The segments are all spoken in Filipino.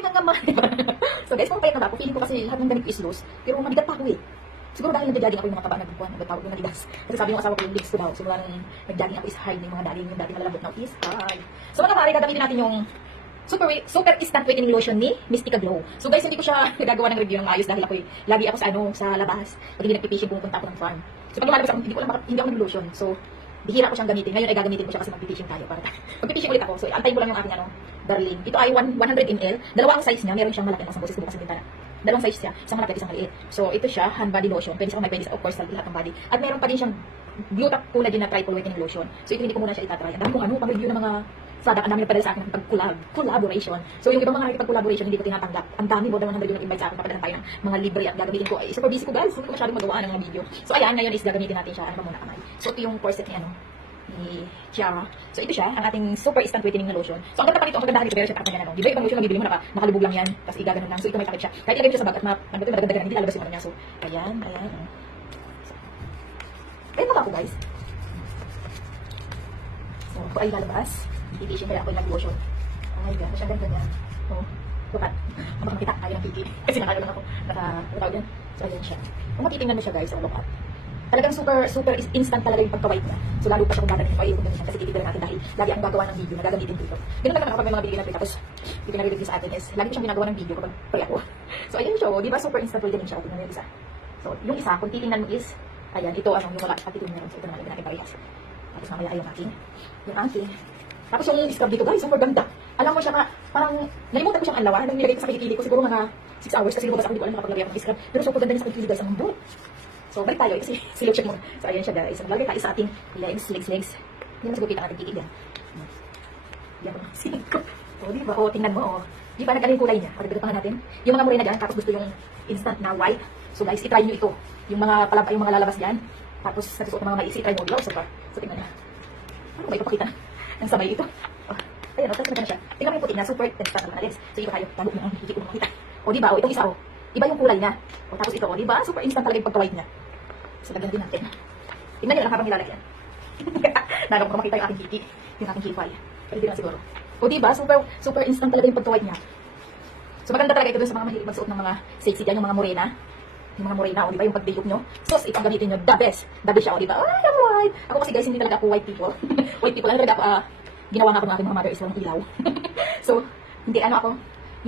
Hanggang so guys, kung payat na ba ako, feeling ko kasi lahat ng ganito is loose. Pero mabigat pa ako eh. Siguro dahil nag-jogging ako yung mga taba na nagbuwan, nagtawag yung naligas. Kasi sabi yung asawa ko yung legs ko daw. Simula nung nag-jogging ako is hard yung mga dali, yung dati nalalambot na is hard. So mga pare, gagamitin natin yung super instant whitening lotion ni Mystica Glow. So guys, hindi ko siya nagagawa ng review ng maayos dahil ako lagi ako sa labas. Pag hindi nagpipishing, pumupunta ako ng farm. So pag lumalabas ako, hindi ko alam bakit hindi ako nag-lotion. So bihira ko siyang gamitin. Ngayon ay gagamitin ko siya kasi magpipishing tayo para magpipishing ulit ako. So antayin ko lang yung aking Darlene. Ito ay 100 ml. Dalawang size niya. Meron siyang malaki ng boses ko bukas sa bintana. Dalawang size siya, isang malaki at isang maliit. So ito siya, hand body lotion. Pwede siya pwede sa of course sa lahat ng body. At meron pa din siyang Glutak collagen na triple whitening lotion. So ito hindi ko muna siya itatry. Ang dami kong pang-review ng mga product, ang dami nagpadala sa akin ng collaboration. So yung ibang mga nakikipag-collaboration hindi ko tinatanggap. Ang dami mo daw 100 yung invite sa akin, papadala tayo ng mga libre at gagamitin ko. Ay, super busy ko guys, hindi ko masyadong magawa ng mga video. So ayan, ngayon is gagamitin natin siya. Ano pa muna kamay. So ito yung corset ni Chiara. So ito siya, ang ating super instant whitening na lotion. So ang ganda pa nito, ang maganda nito, pero siya takpan niya. Di ba ibang lotion na bibili mo nakalubog lang yan, tapos igaganon lang. So ito may takip siya. Kahit ilagay mo siya sa bag at madagdagan, hindi lalabas yung ano niya. So ayan. So, ayun na ako guys. So ako ay lalabas. Hindi kaya ako yung nag-lotion. Ay God, siya ganda niya. Oh, lupat. Kapag makita tayo ng piki. Kasi nakalo lang ako. Nakatawag yan. So ayan siya. Kung matitingnan mo siya guys, so lupat. Talagang super instant talaga yung pagka-white niya. So lalo pa siya kung gagawin ko, ayun kasi tititirin natin dahil lagi akong gagawa ng video na gagamitin ko ito. Ganun naman kapag may mga bibigyan natin tapos yung pinag-review sa atin is lagi ko siyang ginagawa ng video kapag pre ako. So ayun siya, di ba super instant whitening siya. Tingnan mo yung isa. So yung isa, kung titingnan mo is, ayan, ito yung wala attitude meron. So ito naman yung natin parehas. Tapos mamaya ay yung aking. Tapos yung scrub dito guys, super ganda. Alam mo siya nga, parang nalimutan ko siyang anlawan. Nang nilagay ko sa kilikili ko, siguro mga 6 hours kasi lumabas ako, hindi ko alam nakapaglagay ako ng scrub. Pero super ganda niya sa kilikili guys, ang buo. So, balik tayo. Kasi silog check mo. So, ayan siya guys. So, maglagay tayo sa ating legs. Hindi mo siguro kita natin kikig yan. Yan mo. Silog ko. O, di ba? O, tingnan mo. O. Di ba nag-alin kulay niya? Pagdagandahan natin. Yung mga morena dyan, tapos gusto yung instant na white. So, guys, itry nyo ito. Yung mga lalabas dyan. Tapos, nagsusuot ng mga maisi, try nyo. Wow, super. So, tingnan niya. Ano ba ipapakita ng sabay ito? O, ayan, o, tapos na siya. Tingnan mo yung puti niya. Super instant na legs. So, ito tayo. Tago mo ang hindi ko makita. O, di ba? O, itong isa, o. Iba yung kulay niya. O, tapos ito, o, di ba? Super instant talaga yung pagka-white niya. So, lagyan din natin. Tingnan nyo lang habang nilalagyan. Nagawa ko makita yung aking kiki. Yung aking kipay. Pero di naman siguro. O, diba? Super instant talaga yung pagka-white niya. So, maganda talaga ito dun sa mga mahilig magsuot ng mga sexy dyan, yung mga morena. Yung mga morena, o, diba? Yung pag-day look nyo. So, ito ang gamitin nyo. The best. The best siya, o, diba? Ay, I'm white. Ako kasi guys, hindi talaga ako white people. White people. Ano talaga ako, ginawa nga ako ng aking mga mother is walang ilaw. So, hindi, ako,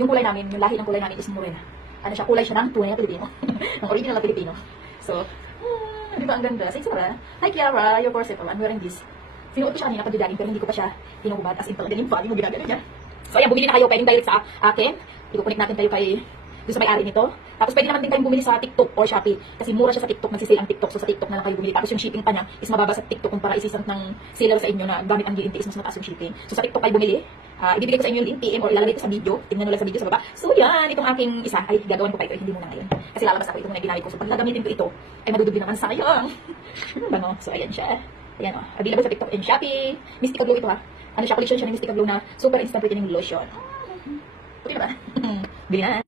yung kulay namin, yung lahi ng kulay namin is morena. Ano siya, kulay siya ng tunay na Pilipino. Ng original na Pilipino. So, di ba ang ganda? Sexy ba? Hi Kiara, your corset. I'm wearing this. Sinuot ko siya kanina pag-jogging pero hindi ko pa siya hinubad as in talaga yung body mo ginagano niya. So ayan, bumili na kayo. Pwedeng direct sa akin. I-connect natin kayo doon sa may-ari nito. Tapos pwede naman din kayong bumili sa TikTok or Shopee. Kasi mura siya sa TikTok. Nagsisale ang TikTok. So sa TikTok na lang kayo bumili. Tapos yung shipping pa niya is mababa sa TikTok kumpara isisant ng seller sa inyo na gamit ang GNT is mas mataas yung shipping. So sa TikTok kayo bumili. Ibibigay ko sa inyo yung link PM or ilalagay ko sa video. Tingnan nyo lang sa video sa baba. So yan, itong aking isa. Ay, gagawin ko pa ito. Hindi muna ngayon. Kasi lalabas ako. Ito muna ginamit ko. So pag gagamitin ko ito, ay madudugin naman sayang. Ano? So ayan siya. Ayan o. Available sa TikTok and Shopee. Mystica Glow ito ha. Ano siya? Collection siya ng Mystica Glow na super instant whitening lotion. Okay na ba? Bili na.